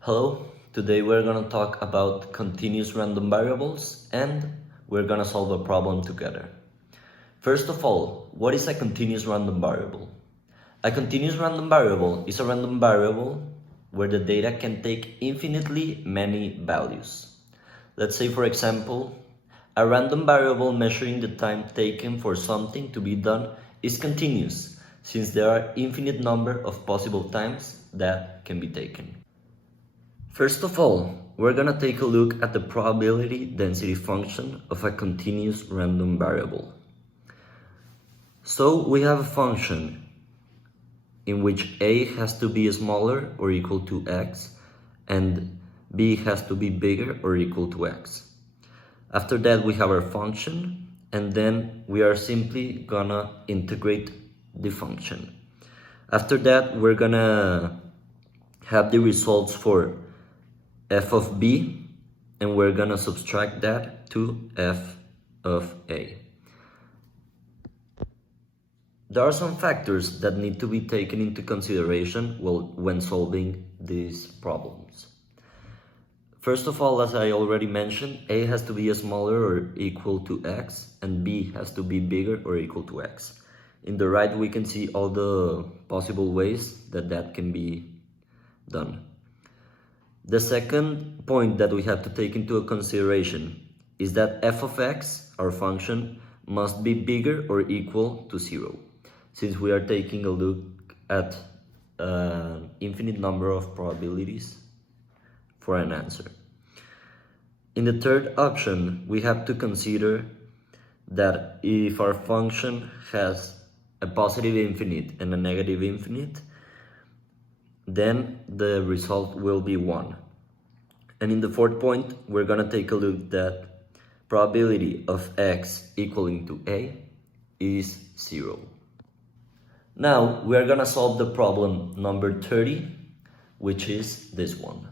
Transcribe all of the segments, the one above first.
Hello, today we're gonna talk about continuous random variables and we're gonna solve a problem together. First of all, what is a continuous random variable? A continuous random variable is a random variable where the data can take infinitely many values. Let's say, for example, a random variable measuring the time taken for something to be done is continuous, since there are infinite number of possible times that can be taken. First of all, we're gonna take a look at the probability density function of a continuous random variable. So we have a function in which a has to be smaller or equal to x and b has to be bigger or equal to x. After that we have our function and then we are simply gonna integrate the function. After that we're gonna have the results for f of b and we're gonna subtract that to f of a. There are some factors that need to be taken into consideration when solving these problems. First of all, as I already mentioned, a has to be smaller or equal to x and b has to be bigger or equal to x. In the right we can see all the possible ways that can be done. The second point that we have to take into consideration is that f of x, our function, must be bigger or equal to 0, since we are taking a look at an infinite number of probabilities for an answer. In the third option, we have to consider that if our function has a positive infinite and a negative infinite, then the result will be 1. And in the fourth point, we're gonna take a look that probability of x equaling to a is 0. Now we are gonna solve the problem number 30, which is this one.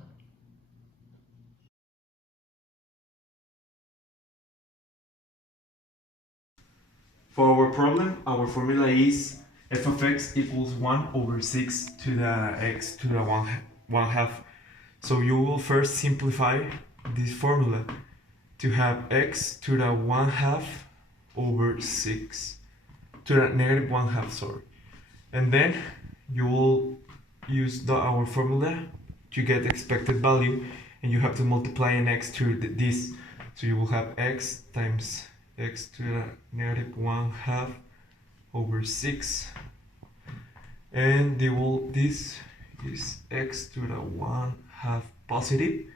For our problem, our formula is f of x equals 1 over 6 to the x to the 1 half. So you will first simplify this formula to have x to the 1 half over 6 to the negative 1 half, sorry. And then you will use our formula to get expected value, and you have to multiply an x to this. So you will have x times x to the negative 1 half over 6, and this is x to the 1 half positive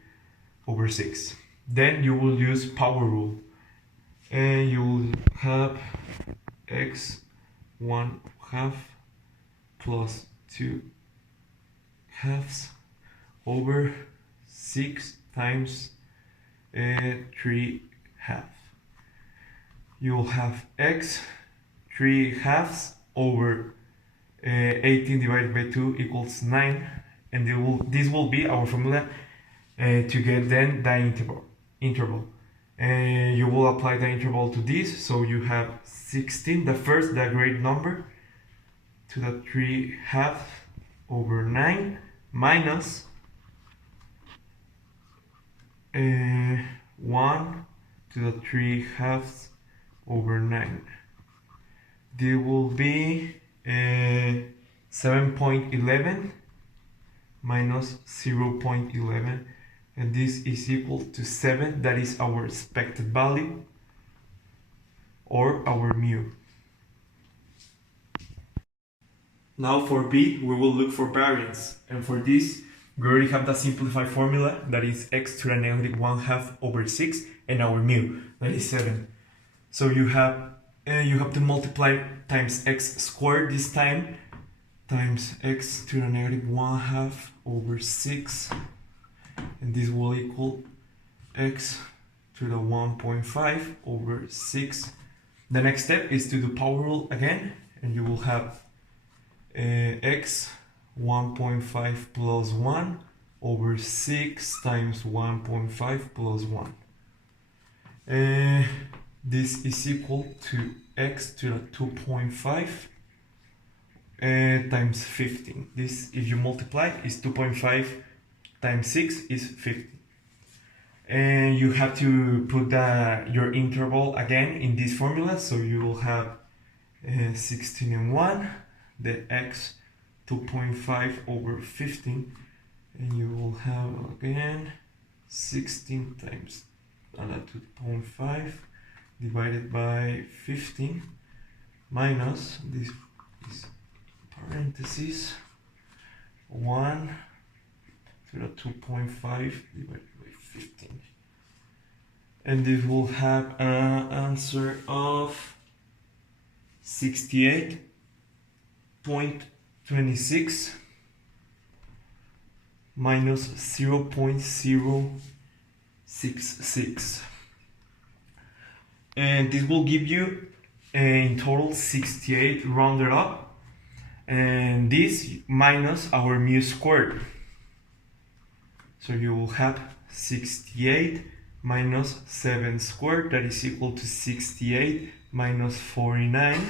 over 6. Then you will use power rule and you will have x 1 half plus 2 halves over 6 times 3 half. You will have x 3 halves over 18 divided by 2 equals 9, and this will be our formula to get then the interval. And you will apply the interval to this, so you have 16, the great number, to the 3 halves over 9 minus 1 to the 3 halves over 9. This will be 7.11 minus 0.11, and this is equal to 7. That is our expected value, or our mu. Now for b, we will look for variance, and for this we already have the simplified formula, that is x to the negative 1 half over 6, and our mu, that is 7. So you have to multiply times x squared this time, times x to the negative 1 half over 6, and this will equal x to the 1.5 over 6. The next step is to do power rule again, and you will have x 1.5 plus 1 over 6 times 1.5 plus 1. This is equal to x to the 2.5 times 15. This, if you multiply, is 2.5 times 6 is 50. And you have to put your interval again in this formula, so you will have 16 and 1, the x 2.5 over 15, and you will have again 16 times 2.5 divided by 15 minus this is parentheses 1 to the 2.5 divided by 15, and this will have an answer of 68.26 minus 0.066, and this will give you in total 68 rounded up, and this minus our mu squared. So you will have 68 minus 7 squared, that is equal to 68 minus 49,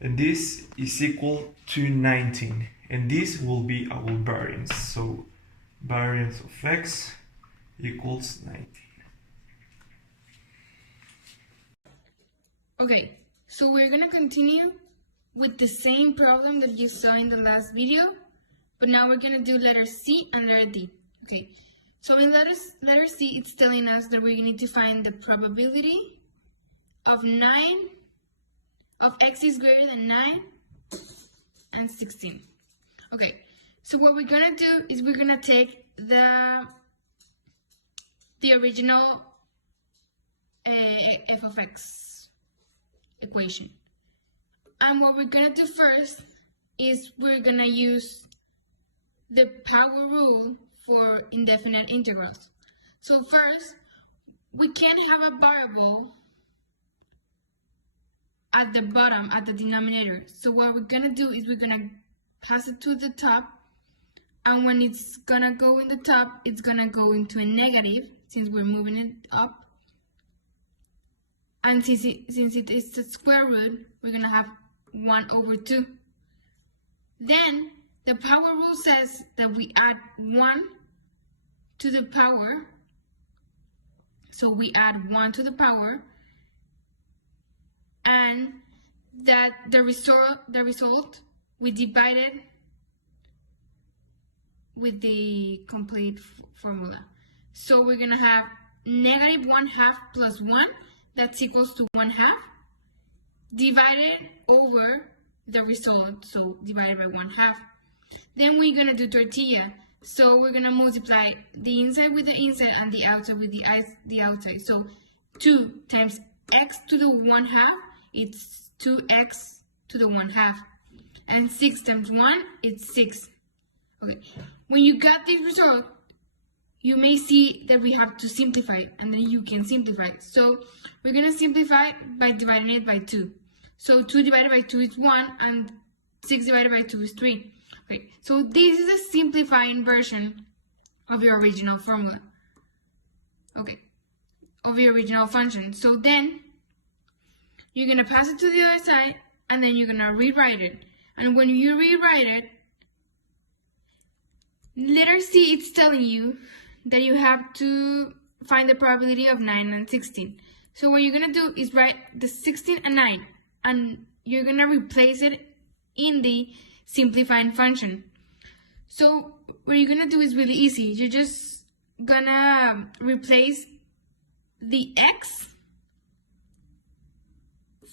and this is equal to 19, and this will be our variance. So variance of x equals 19. Okay, so we're gonna continue with the same problem that you saw in the last video, but now we're gonna do letter C and letter D. Okay, so in letter C, it's telling us that we need to find the probability of x is greater than 9 and 16. Okay, so what we're gonna do is we're gonna take the original f of x equation, and what we're gonna do first is we're gonna use the power rule for indefinite integrals. So first, we can't have a variable at the bottom, at the denominator. So what we're gonna do is we're gonna pass it to the top, and when it's gonna go in the top, it's gonna go into a negative since we're moving it up. And since it is the square root, we're gonna have 1 over 2. Then the power rule says that we add 1 to the power. So we add 1 to the power, and that the result we divide it with the complete formula. So we're gonna have negative 1/2 plus 1, that's equals to 1/2, divided over the result, so divided by 1/2. Then we're gonna do tortilla. So we're gonna multiply the inside with the inside and the outside with the outside. So 2 times x to the 1/2, it's 2x to the 1/2. And 6 times 1, it's 6. Okay, when you got this result, you may see that we have to simplify, and then you can simplify. So we're gonna simplify by dividing it by 2. So 2 divided by 2 is 1, and 6 divided by 2 is 3. Okay, so this is a simplifying version of your original formula. Okay, of your original function. So then you're gonna pass it to the other side, and then you're gonna rewrite it. And when you rewrite it, letter C, it's telling you that you have to find the probability of 9 and 16. So what you're gonna do is write the 16 and 9, and you're gonna replace it in the simplifying function. So what you're gonna do is really easy. You're just gonna replace the x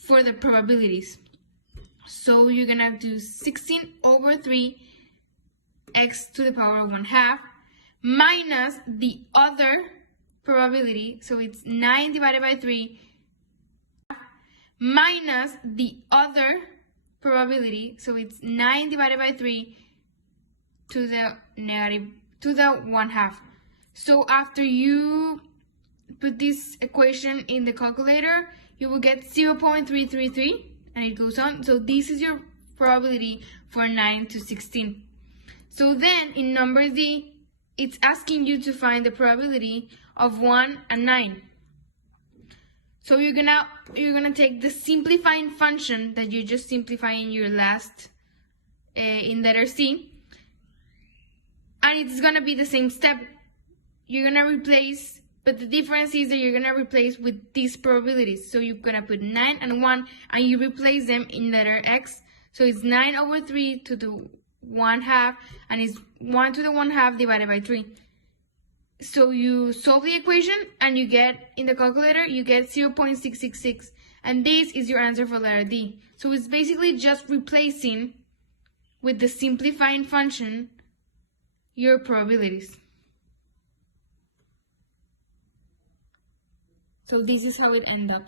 for the probabilities. So you're gonna do 16 over 3 x to the power of 1/2 minus the other probability, so it's 9 divided by 3 minus the other probability, so it's 9 divided by 3 to the 1/2. So after you put this equation in the calculator, you will get 0.333, and it goes on. So this is your probability for 9 to 16. So then in number D, it's asking you to find the probability of 1 and 9. So you're gonna take the simplifying function that you just simplified in your last in letter C, and it's gonna be the same step. You're gonna replace, but the difference is that you're gonna replace with these probabilities. So you're gonna put 9 and 1, and you replace them in letter x. So it's 9 over 3 to the 1/2, and it's 1 to the 1/2 divided by 3. So you solve the equation, and you get, in the calculator, you get 0.666. And this is your answer for letter D. So it's basically just replacing with the simplifying function your probabilities. So this is how it ends up.